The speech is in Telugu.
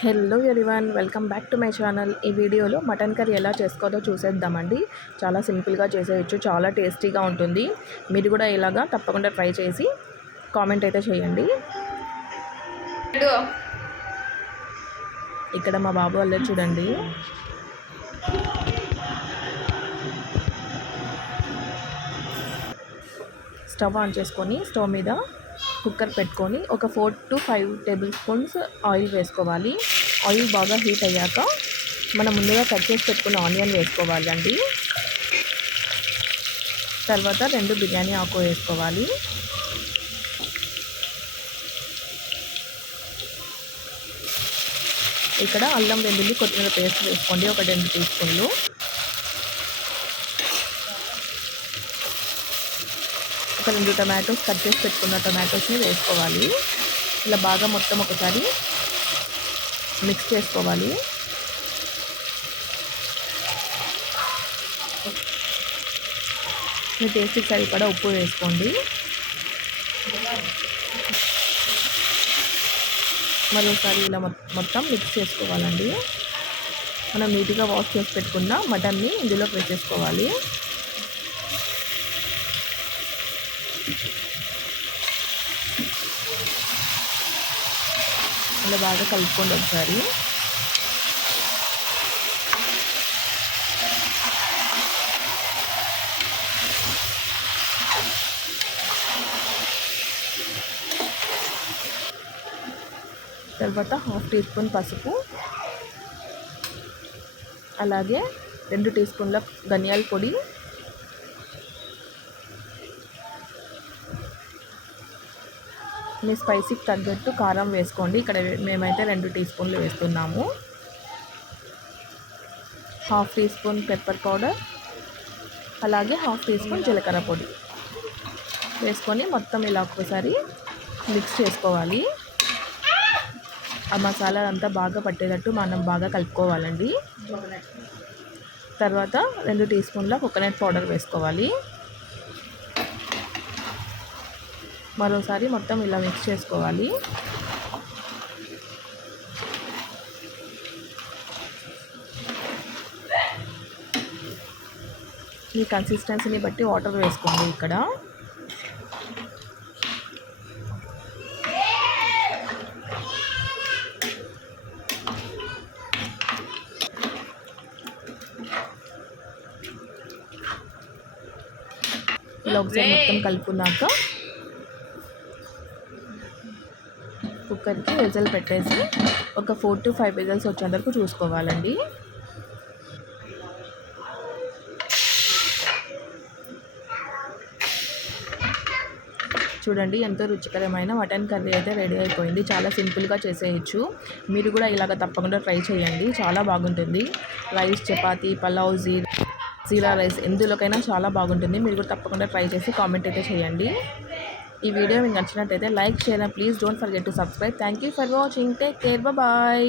Hello everyone welcome back to my channel. ఈ వీడియోలో మటన్ కర్రీ ఎలా చేసుకోవాలో చూసేద్దామండి. చాలా సింపుల్గా చేసేయచ్చు చాలా టేస్టీగా ఉంటుంది. మీరు కూడా ఇలాగా తప్పకుండా ట్రై చేసి కామెంట్ అయితే చేయండి. ఇక్కడ మా బాబు వాళ్ళే చూడండి. స్టవ్ ఆన్ చేసుకొని స్టవ్ మీద కుక్కర్ పెట్టుకొని ఒక four to five tablespoons oil వేసుకోవాలి. ఆయిల్ బాగా హీట్ అయ్యాక మనం ముందుగా కట్ చేసి పెట్టుకున్న ఆనియన్ వేసుకోవాలండి. తర్వాత రెండు బిర్యానీ ఆకు వేసుకోవాలి. ఇక్కడ అల్లం వెల్లుల్లి కొత్తిమీర పేస్ట్ వేసుకోండి ఒక రెండు టీ స్పూన్లు. ఒక రెండు టమాటోస్ కట్ చేసి పెట్టుకున్న టమాటోస్ని వేసుకోవాలి. ఇలా బాగా మొత్తం ఒకసారి మిక్స్ చేసుకోవాలి. మీ టేస్ట్కి సరిపడా ఉప్పు వేసుకోండి. మరోసారి ఇలా మొత్తం మిక్స్ చేసుకోవాలండి. మనం నీట్గా వాష్ చేసి పెట్టుకున్న మటన్ని ఇందులో వేసేసుకోవాలి. ఇలా బాగా కలుపుకోండి ఒకసారి. తర్వాత హాఫ్ టీ స్పూన్ పసుపు. అలాగే రెండు టీ స్పూన్ల ధనియాల పొడి. మీ స్పైసీకి తగ్గట్టు కారం వేసుకోండి. ఇక్కడ మేమైతే రెండు టీ స్పూన్లు వేస్తున్నాము. Half teaspoon pepper powder అలాగే హాఫ్ టీ స్పూన్ జీలకర్ర పొడి వేసుకొని మొత్తం ఇలా ఒక్కసారి మిక్స్ చేసుకోవాలి. ఆ మసాలా అంతా బాగా పట్టేటట్టు మనం బాగా కలుపుకోవాలండి. తర్వాత రెండు టీ స్పూన్ల కోకోనట్ పౌడర్ వేసుకోవాలి. మరోసారి మొత్తం ఇలా మిక్స్ చేసుకోవాలి. ఈ కన్సిస్టెన్సీని బట్టి వాటర్ వేసుకోండి ఇక్కడ. ఇలా ఒకసారి మొత్తం కలుపుకున్నాక కుక్కర్కి విజల్ పెట్టేసి ఒక ఫోర్ టు ఫైవ్ విజల్స్ వచ్చేంత వరకు చూసుకోవాలండి. చూడండి ఎంతో రుచికరమైన మటన్ కర్రీ అయితే రెడీ అయిపోయింది. చాలా సింపుల్గా చేసేయచ్చు. మీరు కూడా ఇలాగ తప్పకుండా ట్రై చేయండి. చాలా బాగుంటుంది. రైస్ చపాతీ పలావ్ జీరా జీరా రైస్ ఎందులోకైనా చాలా బాగుంటుంది. మీరు కూడా తప్పకుండా ట్రై చేసి కామెంట్ అయితే చేయండి. ఈ వీడియో మీకు నచ్చినట్టయితే like share and please don't forget to subscribe thank you for watching take care bye